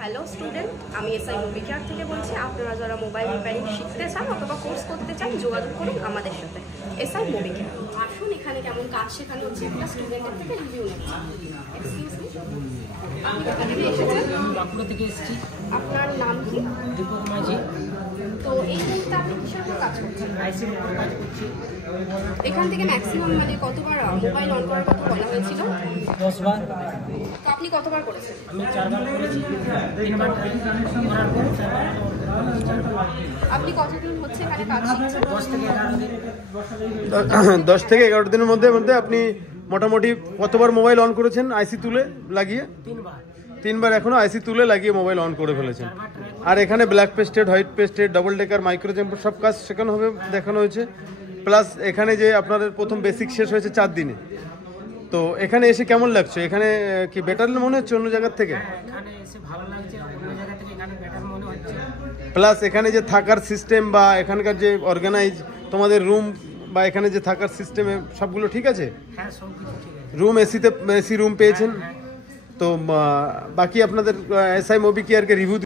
Hello student, আমি SI movie care থেকে বলছি। আপনারা যারা মোবাইল রিপেয়ারিং শিখতে চান অথবা কোর্স করতে চান, যোগাযোগ করুন আমাদের সাথে এসআই মুভি কেয়ার। আসুন, এখানে কেমন কাজ শেখানো হচ্ছে একটা স্টুডেন্টের থেকে রিভিউ নেবেন। এক্সকিউজ মি, আপনি কোথা থেকে এসেছেন? বাঁকুড়া থেকে এসেছি। আপনার নাম কি? দীপক মাঝি। তো এই মুহূর্তে আপনি কিসের উপর কাজ করছেন? আইসির উপর কাজ করছি। এখান থেকে ম্যাক্সিমাম মানে কতবার মোবাইল অন করার কথা বলা হয়েছিল? 10 বার। তো আপনি কতবার করেছেন? আমি 4 বার করেছি। 3 বার করার পর 4 বার। আপনি কতদিন হচ্ছে এখানে কাজ শিখছেন? 10 থেকে 11 দিন। 10 থেকে 11 দিনের মধ্যে আপনি মোটামুটি কতবার মোবাইল অন করেছেন আইসি তুলে লাগিয়ে? 3 বার। 3 বার এখনো আইসি তুলে লাগিয়ে মোবাইল অন করে ফেলেছেন। আর এখানে black pasted, white pasted, double decker, micro jumper সব কাজ শেখানো হবে, দেখানো হয়েছে। প্লাস এখানে যে আপনাদের প্রথম বেসিক শেষ হয়েছে 4 দিনে, তো এখানে এসে কেমন লাগছে? এখানে কি বেটার মনে হচ্ছে অন্য জায়গার থেকে? এখানে এসে ভালো লাগছে, অন্য জায়গা থেকে এখানে বেটার মনে হচ্ছে। প্লাস এখানে যে থাকার সিস্টেম বা এখানকার যে অর্গানাইজ তোমাদের রুম বা এখানে যে থাকার সিস্টেমে সবগুলো ঠিক আছে? হ্যাঁ, সব কিছু ঠিক আছে। রুম এসি রুম পেয়েছেন? তো বাকি আপনাদের এসআই মুভি কেয়ারকে রিভিউ